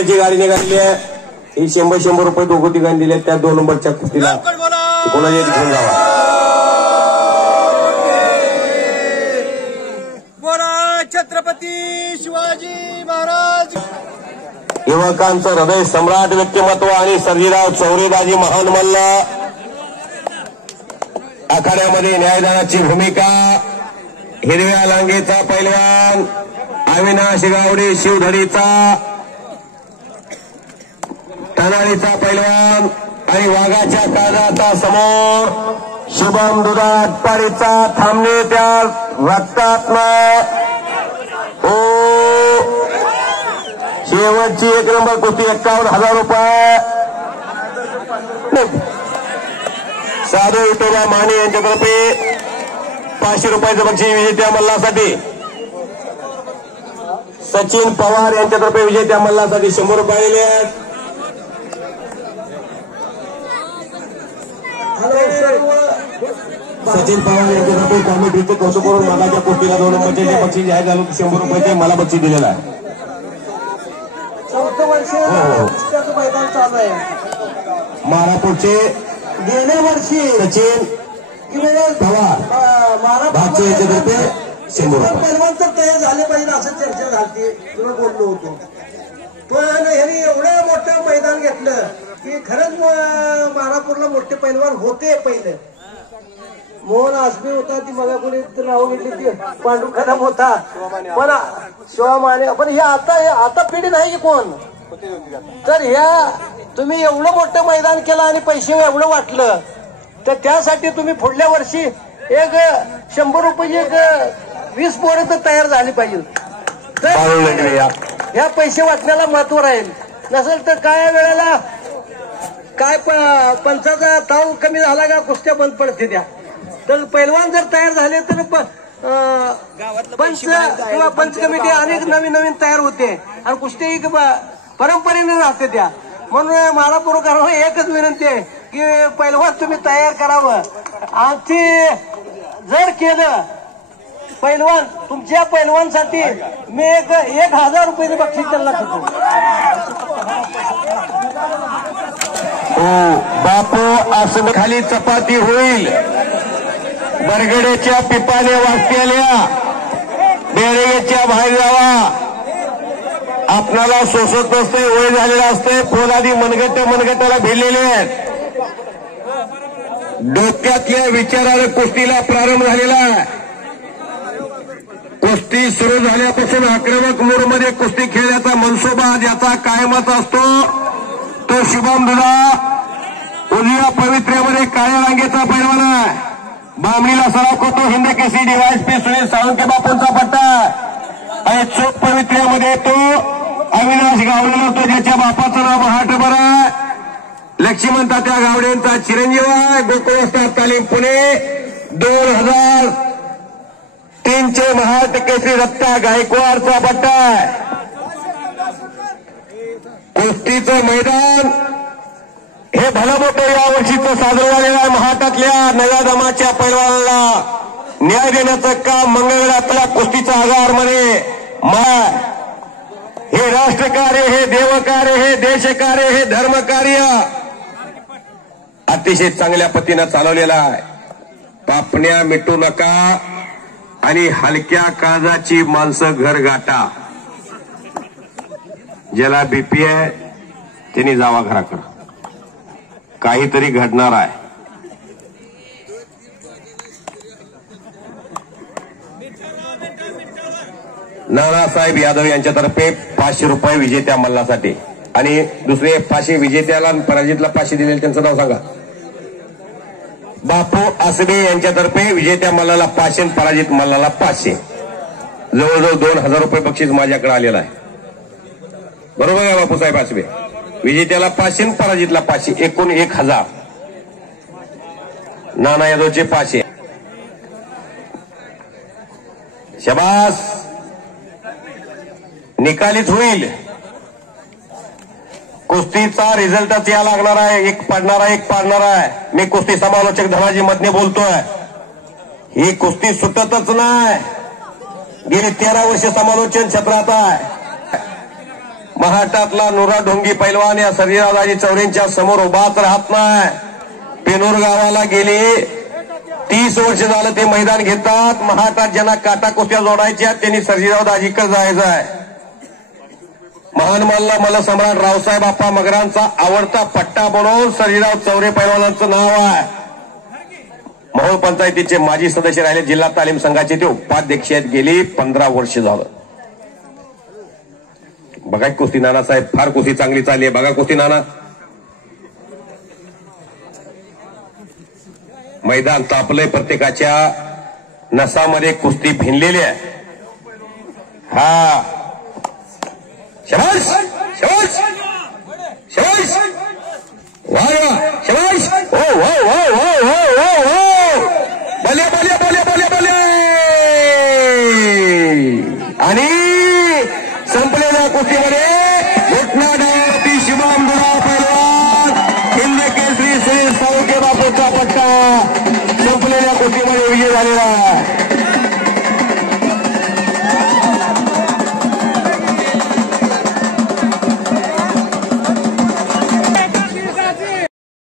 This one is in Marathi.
नंबरची गाडी निघालेली आहे. ही 100 रुपये दोघं तिघांनी दिले. त्या 2 नंबरच्या कुस्तीला कोणाला घेऊन जावा. छत्रपती शिवाजी महाराज. युवकांचं हृदय सम्राट व्यक्तिमत्व आणि सर्जीराव चौरेदाजी महान मल्ल. आखाड्यामध्ये न्यायदानाची भूमिका. हिरव्या लांगेचा पैलवान अविनाश गावडे शिवधडीचा, तनाळीचा पैलवान आणि वाघाच्या काळजाचा समोर शुभम दुधा आटपाडीचा. थांबणे त्या रक्तातनं हो. शेवटची 1 नंबर कुस्ती 51,000 रुपये. साधू विठोबा माने यांच्यातर्फे 500 रुपयाचं बक्षीस विजेत्या मल्लासाठी. सचिन पवार यांच्यातर्फे विजेत्या मल्लासाठी 100 रुपये दिले आहेत. सचिन पवार यांच्यातर्फे कॉमेडीचं कौशल करून मागाच्या कुस्तीला 2 नंबरचे जे बक्षीस जाहीर झालं 100 रुपयाचे मला बक्षीस दिलेलं आहे. 14 वर्ष मैदान चालू आहे. मारापूरचे गेल्या वर्षी सचिन पवार भाचे यांच्यातर्फे 100 रुपये. पैलवान तर तयार झाले पाहिजे असं चर्चा झाली. तुला बोललो होतो पण ह्यांनी एवढं मोठं मैदान घेतलं की खरंच मारापूरला मोठे पैलवान होते. पहिले मोहन आसमी होता, ती बघा कोणी नाव घेतली ती पांडू कदम होता, पण शिवा माने. पण हे आता पिढी नाही की कोण. तर ह्या तुम्ही एवढं मोठं मैदान केलं आणि पैसे एवढं वाटलं तर त्यासाठी तुम्ही पुढल्या वर्षी एक 100 रुपये 20 पोरं तर तयार झाली पाहिजे. तर ह्या पैसे वाटण्याला महत्व राहील. नसेल तर काय वेळेला काय पंचाचा ताव कमी झाला का कुस्त्या बंद पडते त्या. तर पैलवान जर तयार झाले तर पंच किंवा पंच कमिटी अनेक नवीन तयार होते आणि कुस्ती परंपरेने राहते त्या. म्हणून मारापूरकरांना एकच विनंती आहे की पैलवान तुम्ही तयार करावं. आमची जर केलं पैलवान तुमच्या पैलवानसाठी मी 1,000 रुपये बक्षीस त्यांना देतो. बापू असं खाली चपाती होईल. बरगड्याच्या पिपाने वाजतेल्या बेरगेच्या बाहेर जावा. आपणाला सोसत नसते, वय झालेलं असते. पोलादी मनगट्याला भिडलेले आहेत. डोक्यातल्या विचारानं कुस्तीला प्रारंभ झालेला आहे. कुस्ती सुरू झाल्यापासून आक्रमक मूडमध्ये कुस्ती खेळण्याचा मनसोबा ज्याचा कायमच असतो तो शुभम दुधा. उजव्या पवित्र्यामध्ये काळ्या रांगेचा पैलवान आहे. बामणीला सराव करतो हिंद केसरी डीवायएसपी सुनील साळुंके बापूंचा पट्टा आणि चोख पवित्र्यामध्ये तो अविनाश गावडे होतो ज्याच्या बापाचं नाव महाटबर आहे. लक्ष्मण तात्या गावडेंचा चिरंजीव आहे. गोकुळस्टार तालीम पुणे 2003 चे महाराष्ट्र केसरी दत्ता गायकवाडचा पट्टा आहे. कुस्तीचं मैदान हे भलं मोठं यावर्षीचं साजरं झालेलं आहे. महाटातल्या नव्या दमाच्या पैलवानाला न्याय देण्याचं काम मंगळवेढ्यातल्या कुस्तीचा आगारमध्ये हे राष्ट्रकार्य, हे देवकार्य, हे देशकार्य, हे धर्मकार्य अतिशय चांगल्या पद्धतीनं चालवलेलं आहे. पापण्या मिटू नका आणि हलक्या काळजाची माणसं घर गाठा. ज्याला बीपी आहे त्यांनी जावा घराकडं. काहीतरी घडणार आहे. नानासाहेब यादव यांच्यातर्फे 500 रुपये विजेत्या मल्लासाठी आणि दुसरे 500 विजेत्याला पराजितला 500 दिलेले त्यांचं नाव सांगा. बापू आसबे यांच्यातर्फे विजेत्या मल्लाला 500 पराजित मल्लाला 500. जवळजवळ 2,000 रुपये बक्षीस माझ्याकडे आलेलं आहे. बरोबर आहे बापूसाहेब आसबे. विजेत्याला 500 पराजितला 500 एकूण 1,000. नाना यादवचे 500. शबास. निकालीच होईल. कुस्तीचा रिझल्टच या लागणार आहे. एक पाडणार आहे. मी कुस्ती समालोचक धनाजी मधने बोलतोय. ही कुस्ती सुटतच नाही. गेली 13 वर्ष समालोचन क्षेत्रात आहे. महाटातला नुरा ढोंगी पैलवान या सर्जेरावदाजी चौरेंच्या समोर उभाच राहत नाही. पेनूर गावाला गेले 30 वर्ष झालं ते मैदान घेतात. महाटात ज्यांना काटा कुस्त्या जोडायच्या त्यांनी सर्जेरावदाजीकडे जायचं आहे. महान मल्ल मल्लसम्राट रावसाहेब आप्पा मगरांचा आवडता पट्टा बनवून सर्जेराव चौरे पैलवानांचं नाव आहे. मोहोळ पंचायतीचे माजी सदस्य राहिले. जिल्हा तालीम संघाचे ते उपाध्यक्ष आहेत. गेली 15 वर्ष झालं. बघा कुस्ती नानासाहेब, फार कुस्ती चांगली चालली आहे. बघा कुस्ती नाना. मैदान तापलंय. प्रत्येकाच्या नसामध्ये कुस्ती भिनलेली आहे. हा शबाश शबाश शबाश वा वा शबाश. हो हो हो हो हो हो हो बोले बोले बोले बोले बोले. आणि संपलेल्या कुस्तीमध्ये घटना डावावरती शिवम दुरा पैलवान हिंद केसरी श्री साळुंखे बापूचा पट्टा संपलेल्या कुस्तीमध्ये विजय झालेला.